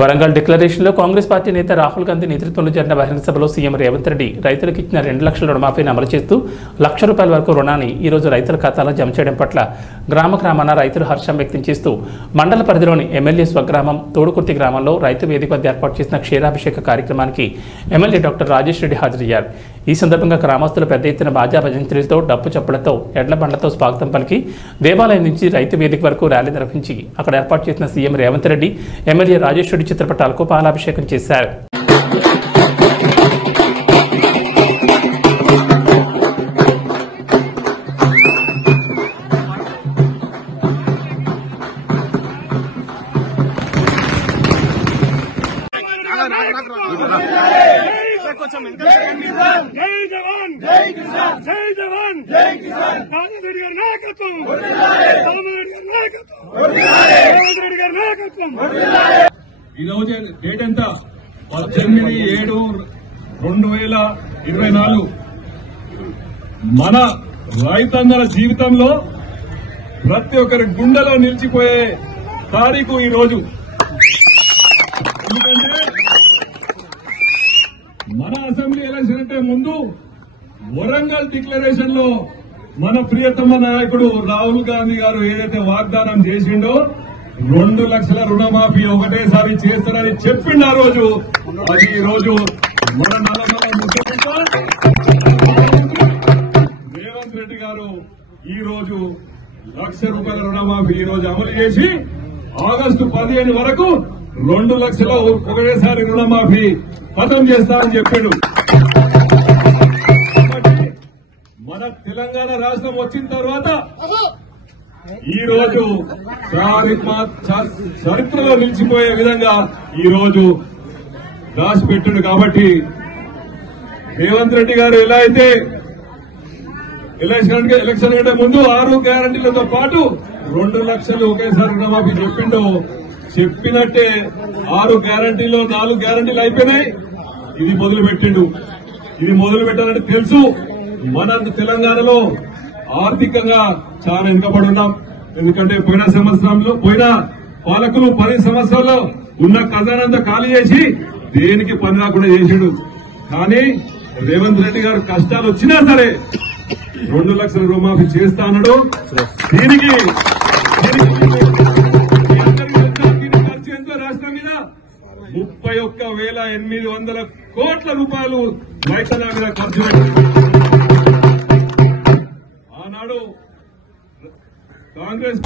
Warangal డిక్లరేషన్లో Congress party నేత రాహుల్ గాంధీ నేతృత్వంలో జరిగిన బహిరంగ సభలో సీఎం రేవంత్ రెడ్డి రైతులకు ఇచ్చిన 2 లక్షల రుణమాఫీని అమలు చేస్తూ ₹1,00,000 వరకు రుణాన్ని ఈ రోజు రైతుల ఖాతాలో జమ చేయడం పట్ల గ్రామాన రైతులు హర్షం వ్యక్తం చేస్తూ మండల పరిధిలోని ఎమ్మెల్యే స్వగ్రామం తోడుకుర్తి గ్రామంలో రైతు వేదిక వద్ద ఏర్పాటు చేసిన క్షీరాభిషేక కార్యక్రమానికి ఎమ్మెల్యే డాక్టర్ రాజేష్ రెడ్డి హాజరయ్యారు. ఈ సందర్భంగా గ్రామస్తులు పెద్ద ఎత్తున బాజా భజంత్రీలతో డప్పు చప్పులతో ఎడ్ల బండ్లతో స్వాగతం పలికి దేవాలయం నుంచి రైతు వేదిక వరకు ర్యాలీ నిర్వహించి అక్కడ ఏర్పాటు చేసిన సీఎం రేవంత్ రెడ్డి ఎమ్మెల్యే రాజేష్ రెడ్డి చిత్రపటాలకు పాలాభిషేకం చేశారు. ఈ రోజు డేట్ ఎంత 18/7/2024 మన రైతన్నల జీవితంలో ప్రతి ఒక్కరి గుండెలో నిలిచిపోయే తారీఖు ఈ రోజు. ఎందుకంటే మన అసెంబ్లీ ఎలక్షన్ అంటే ముందు వరంగల్ డిక్లరేషన్ లో మన ప్రియతమ నాయకుడు రాహుల్ గాంధీ గారు ఏదైతే వాగ్దానం చేసిండో 2 లక్షల రుణమాఫీ ఒకటేసారి చేస్తారని చెప్పిండు ఆ రోజు. అది ఈ రోజు మన నల్లమల ముఖ్యమంత్రి రేవంత్ రెడ్డి గారు ఈ రోజు ₹1,00,000 రుణమాఫీ ఈ రోజు అమలు చేసి ఆగస్టు 15 వరకు 2 లక్షల ఒకటేసారి రుణమాఫీ ఖతం చేస్తారని చెప్పాడు. మన తెలంగాణ రాష్ట్రం వచ్చిన తర్వాత ఈ రోజు చరిత్రలో నిలిచిపోయే విధంగా ఈ రోజు రాసి పెట్టాడు. కాబట్టి రేవంత్ రెడ్డి గారు ఎలా అయితే ఎలక్షన్ కంటే ముందు 6 గ్యారంటీలతో పాటు 2 లక్షలు ఒకేసారి రుణమాఫీ చెప్పిండో చెప్పినట్టే 6 గ్యారంటీలో 4 గ్యారంటీలు అయిపోయినాయి. ఇది మొదలు పెట్టిండు. ఇది మొదలు పెట్టాలంటే తెలుసు మన తెలంగాణలో ఆర్థికంగా చాలా వెనుకబడి ఉన్నాం. ఎందుకంటే పోయిన పాలకులు 10 సంవత్సరాల్లో ఉన్న ఖజానంతా ఖాళీ చేసి దేనికి పని రాకుండా చేసాడు. కానీ రేవంత్ రెడ్డి గారు కష్టాలు వచ్చినా సరే 2 లక్షల రుణమాఫీ చేస్తా అన్నాడు. దీనికి ఖర్చు ఎంతో రాష్ట్రం మీద 31,800 కోట్ల రూపాయలు రైతుల మీద ఖర్చు పెట్టారు. ఆనాడు కాంగ్రెస్